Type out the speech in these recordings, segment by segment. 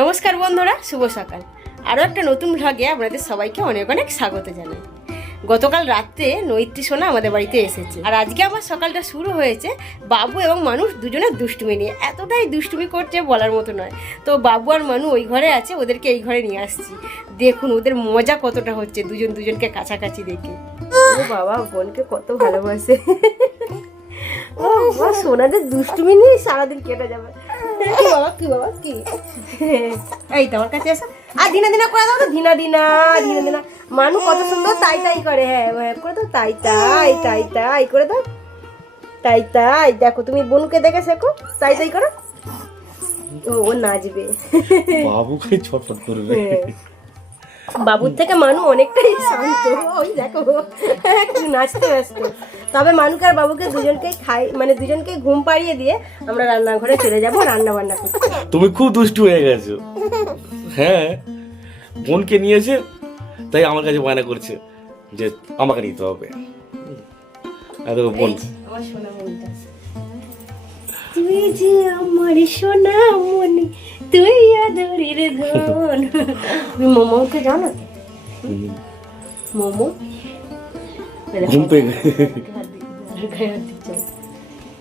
নমস্কার বন্ধুরা, শুভ সকাল। আরও একটা নতুন ভ্লগে আপনাদের সবাইকে অনেক অনেক স্বাগত জানাই। গতকাল রাত্রে নৈত্রী সোনা আমাদের বাড়িতে এসেছে। আর আজকে আমার সকালটা শুরু হয়েছে বাবু এবং মানুষ দুজনের দুষ্টুমি নিয়ে। এতটাই দুষ্টুমি করছে বলার মতো নয়। তো বাবু আর মানু ওই ঘরে আছে, ওদেরকে এই ঘরে নিয়ে আসছি। দেখুন, ওদের মজা কতটা হচ্ছে দুজন দুজনকে কাছাকাছি দেখে। ও বাবা, বোনকে কত ভালোবাসে। ও সোনাদের দুষ্টুমি নিয়ে সারাদিন কেটে যাবে। কি বাবা কি বাবা কি? এই তো কাছে এসো। আর দিনা দিনা করে দাও তো দিনা দিনা দিনা দিনা। মানু কত সুন্দর তাই তাই করে হ্যাঁ হ্যাঁ করে দাও তাই তাই তাই তাই করে দাও। তাই তাই দেখো তুমি বোনকে দেখে শেখো তাই তাই করো। ও ও নাচবে। বাবুকে ছটফট করবে। হ্যাঁ। বাবুর থেকে মানু অনেকটাই শান্ত। ওই দেখো একটু নাচতে ব্যস্ত। তবে মানুকে আর বাবুকে দুজনকেই খাই মানে দুজনকেই ঘুম পাড়িয়ে দিয়ে আমরা রান্নাঘরে চলে যাব রান্না বান্না করতে। তুমি খুব দুষ্টু হয়ে গেছো। হ্যাঁ বোনকে নিয়েছে তাই আমার কাছে বায়না করছে যে আমাকে নিতে হবে। আর বোন। আমার সোনা যে আমার সোনা মনি তুই আদরের ধন। তুমি মোমোকে জানো? মোমো? ঘুম পেয়ে গেছে। গায়ে হাত দিচ্ছে।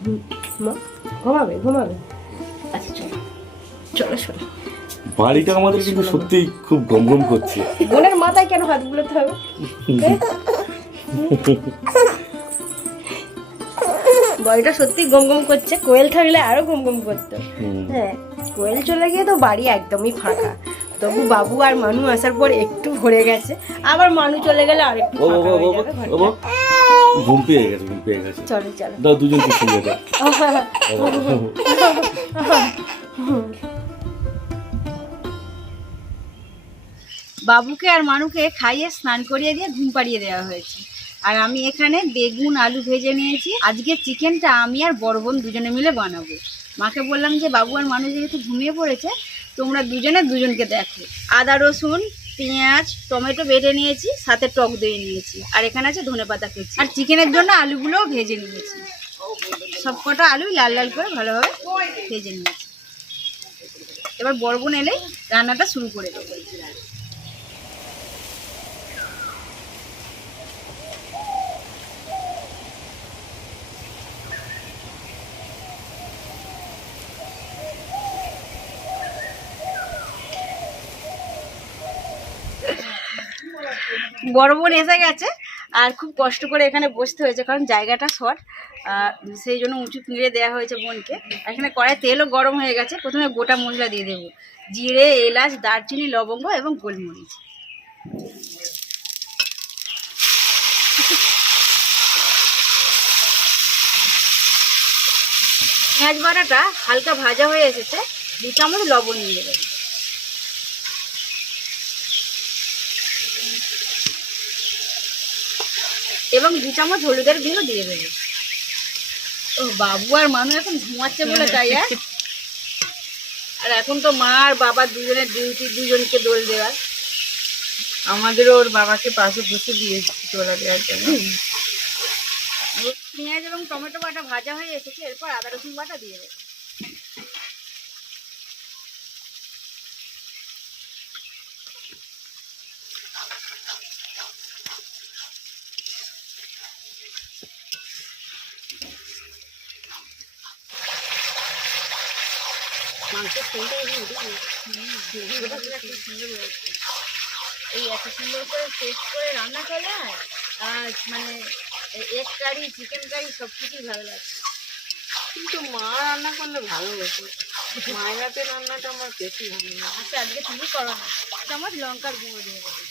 হুম, মা ঘুমাবে ঘুমাবে। আচ্ছা চলো। চলো শোনো বাড়িটা আমাদের কিন্তু সত্যি খুব গম গম করছে। বোনের মাথায় কেন হাত বুলোতে হবে? বাড়িটা সত্যি গম গম করছে কোয়েল থাকলে আরও গম গম করতো হ্যাঁ কোয়েল চলে গিয়ে তো বাড়ি একদমই ফাঁকা তবু বাবু আর মানু আসার পর একটু ভরে গেছে আবার মানু চলে গেলে আর একটু ও ফাঁকা বাবা হয়ে যাবে বাবা ঘুম পেয়ে গেছে ঘুম পেয়ে গেছে চলো চলো দাও দুজন কি বাবুকে আর মানুকে খাইয়ে স্নান করিয়ে দিয়ে ঘুম পাড়িয়ে দেওয়া হয়েছে আর আমি এখানে বেগুন, আলু ভেজে নিয়েছি। আজকে চিকেনটা আমি আর বড় বোন দুজনে মিলে বানাবো। মাকে বললাম যে, বাবু আর মানুষ যেহেতু ঘুমিয়ে পড়েছে, তোমরা দুজনে দুজনকে দেখো। আদা, রসুন, পেঁয়াজ, টমেটো বেটে নিয়েছি, সাথে টক দই নিয়েছি। আর এখানে আছে ধনে পাতা কুচি। আর চিকেনের জন্য আলুগুলোও ভেজে নিয়েছি। সব কটা আলুই লাল লাল করে ভালোভাবে ভেজে নিয়েছি। এবার বড় বোন এলেই রান্নাটা শুরু করে দেবো। বড় বোন এসে গেছে আর খুব কষ্ট করে এখানে বসতে হয়েছে, কারণ জায়গাটা শর্ট সেই জন্য উঁচু পিঁড়ে দেওয়া হয়েছে বোনকে। আর এখানে কড়াই তেলও গরম হয়ে গেছে, প্রথমে গোটা মশলা দিয়ে দেবো। জিরে, এলাচ, দারচিনি, লবঙ্গ এবং গোলমরিচ। পেঁয়াজ বাটাটা হালকা ভাজা হয়ে এসেছে দু চামচ লবণ দিয়ে দেবে। এবং দু চামচ হলুদের গুঁড়ো দিয়ে দেবে। ও বাবু আর মানু এখন ঘুমাচ্ছে বলে তাই আর আর এখন তো মা আর বাবা দুজনের ডিউটি দুজনকে দোল দেওয়ার। আমাদেরও ওর বাবাকে পাশে বসে দিয়েছি তোলা দেওয়ার জন্য পেঁয়াজ এবং টমেটো বাটা ভাজা হয়ে এসেছে এরপর আদা রসুন বাটা দিয়ে দেবে। হয়েছে এই এত সুন্দর করে টেস্ট করে রান্না করলে আর মানে এগ কারি চিকেন কারি সব কিছুই ভালো লাগছে কিন্তু মা রান্না করলে ভালো হতো মায়ের হাতে রান্নাটা আমার বেশি ভালো লাগে। আচ্ছা আজকে তুমি করো না। চামচ লঙ্কার গুঁড়ো দিয়ে দেবে।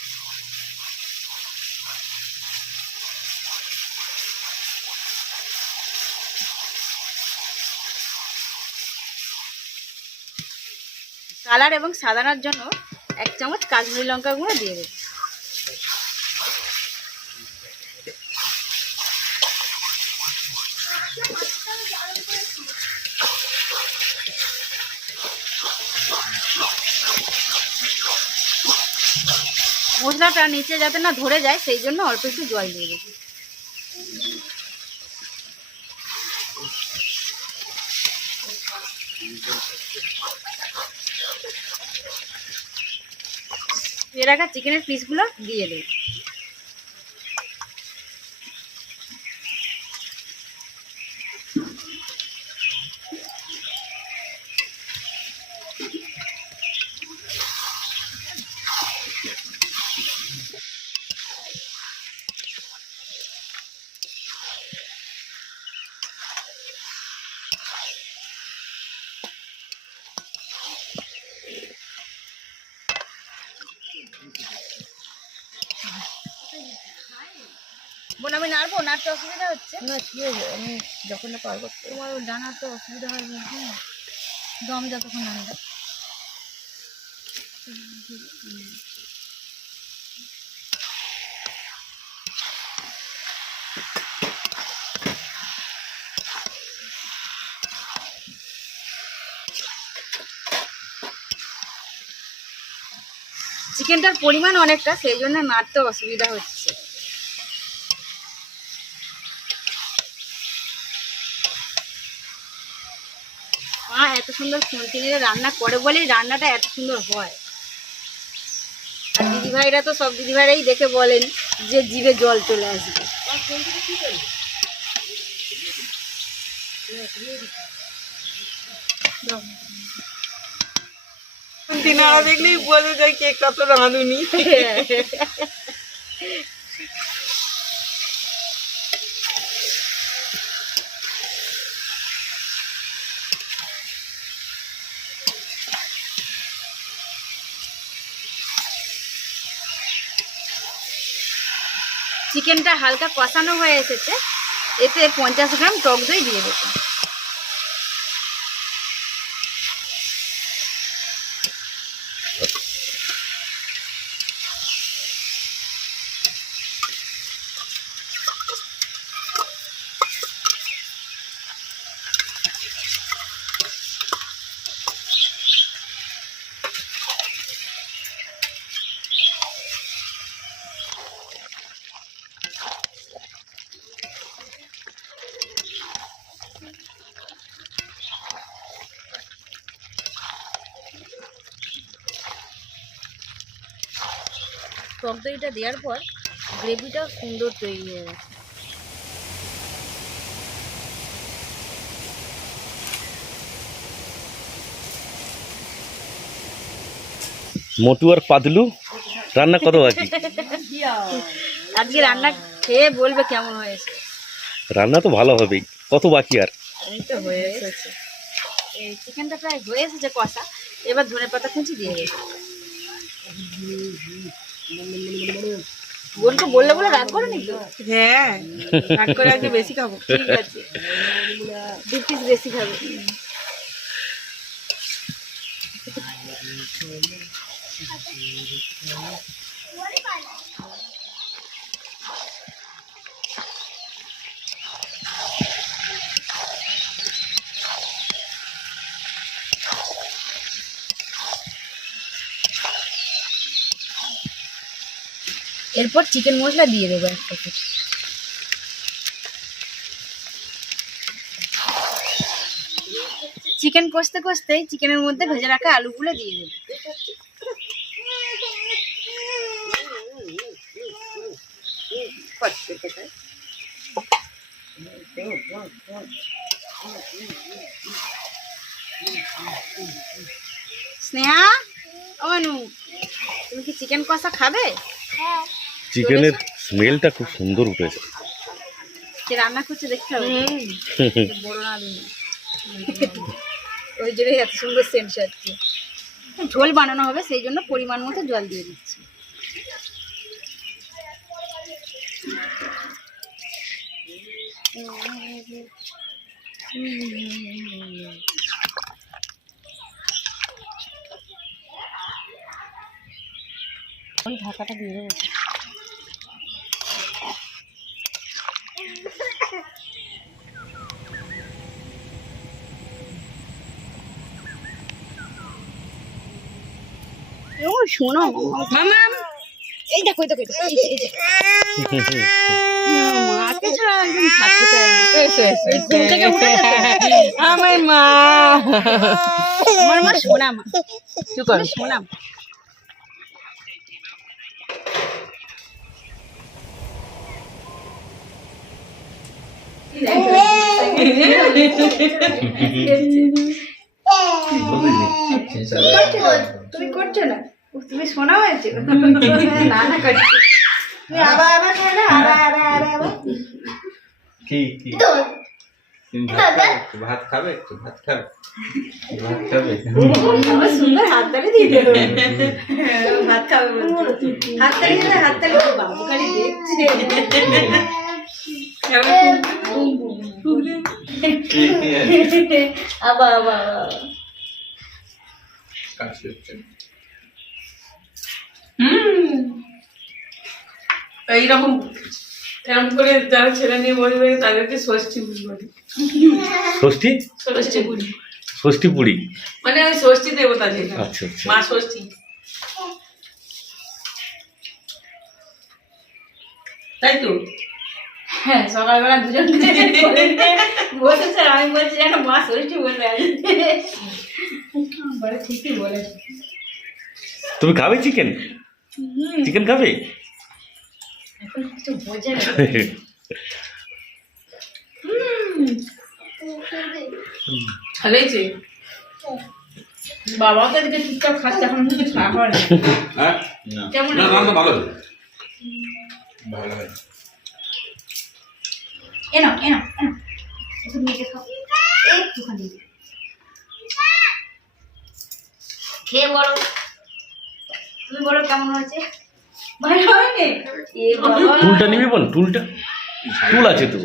কালার এবং সাদানার জন্য এক চামচ কাশ্মীরি লঙ্কা গুঁড়ো দিয়ে দেবে মশলাটা নিচে যাতে না ধরে যায়, সেই জন্য অল্প একটু জল দিয়ে দেবো ধুয়ে রাখা চিকেনের পিসগুলো দিয়ে দেব বোন আমি নাড়বো নাড়তে অসুবিধা হচ্ছে? না ঠিক আছে আমি যখন না পারব তোমার ওই ডানাতে অসুবিধা হয় বলছি তো যতক্ষণ নাড়বো। চিকেনটার পরিমাণ অনেকটা সেই জন্য নাড়তে অসুবিধা হচ্ছে মা এত সুন্দর কন্টিনিউ রান্না করে বলেই রান্নাটা এত সুন্দর হয়। আর দিদিভাইরা তো সব দিদিভাইরাই দেখে বলেন যে জিভে জল চলে আসবে। দিনারা দেখলেই বলে যায় কে কত রাঁধুনি। চিকেনটা হালকা কষানো হয়ে এসেছে। এতে পঞ্চাশ গ্রাম টক দই দিয়ে দেবো দইটা দেওয়ার পর গ্রেভিটা সুন্দর তৈরি হয়ে গেছে। মোটু আর পাতলু রান্না কত বাকি আজকে রান্না খেয়ে বলবে কেমন হয়েছে। রান্না তো ভালো হবেই কত বাকি আর? তো হয়ে এসেছে। এই চিকেনটা প্রায় হয়ে এসেছে কষা এবার ধনে পাতা কুচি দিয়ে দেবো বোনকে বললে বলে রাগ করে নি তো? হ্যাঁ রাগ করে আজকে বেশি খাব। ঠিক আছে। দু পিস বেশি খাবে। এরপর চিকেন মশলা দিয়ে দেবো এক প্যাকেট চিকেন কষতে কষতেই চিকেনের মধ্যে ভেজে রাখা আলুগুলো দিয়ে দেবো। স্নেহা অনু তুমি কি চিকেন কষা খাবে? চিকেনের স্মেলটা খুব সুন্দর উঠেছে। রান্না করছে দেখতে হবে। বড় না আলু না। ওই জন্যই এত সুন্দর সেন্ট আসছে। ঝোল বানানো হবে সেই জন্য পরিমাণ মতো জল দিয়ে দিচ্ছি। ওই ঢাকাটা দিয়ে দেবো। ও শোনো। মামা। এই দেখো এই দেখো। আমার মা। আমার মা সোনা মা। চুপ করো? সোনা তুমি করছ না? তুমি শোনা হয়েছে? না না করছি তুমি আবার আবার করো আবার আবার আবার আবার কি কি? ভাত খাবে একটু? ভাত খাবে ভাত খাবে? সুন্দর হাততালি দিয়ে দেবো। ভাত খাবে বলছে। হাততালি দিলে হাততালি বাবু খালি দেখছে? আবার আবার আবার। এইরকম এরকম করে যারা ছেলে নিয়ে বসবে তাদেরকে ষষ্ঠী পুজো বলে। ষষ্ঠী? ষষ্ঠী পুজো ষষ্ঠী পুরী। মানে ওই ষষ্ঠী দেবতা যেটা। আচ্ছা আচ্ছা। মা ষষ্ঠী। তাই তো? হ্যাঁ সকালবেলা দুজন বসেছে। আমি বলছি যেন মা ষষ্ঠী বলে ঠিকই বলেছে। তুমি খাবে চিকেন চিকেন খাবে? বাবা তো এদিকে চুপচাপ খাচ্ছে এখন কিছু খাওয়া হয়? না। না কেমন না রান্না ভালো ভালো এনো এনো এনো। একটু মেখে খাও। একটুখানি। খেয়ে বলো। তুমি বলো কেমন হয়েছে ভালো হয়নি টুলটা নিবি বল টুলটা টুল আছে তো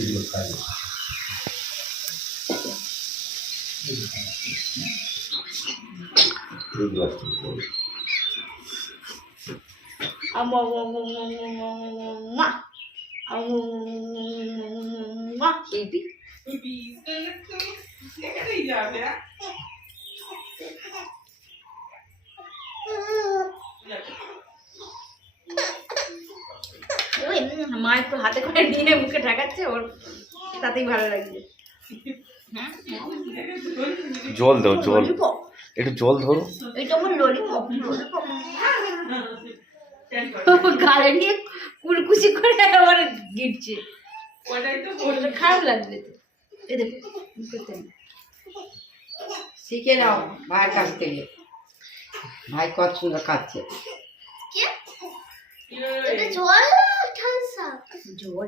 Amma. Amma. Baby. মা একটু হাতে করে নিয়ে মুখে ঢাকাচ্ছে ওর তাতেই ভালো লাগছে জল দাও জল একটু জল ধরো। এটা আমার ললিপপ ললিপপ গালে নিয়ে কুলকুচি করে আবার গিটছে। ওটাই তো খারাপ লাগবে তো। এ দেখো শিখে নাও ভাইয়ের কাছ থেকে। ভাই কত সুন্দর খাচ্ছে জল।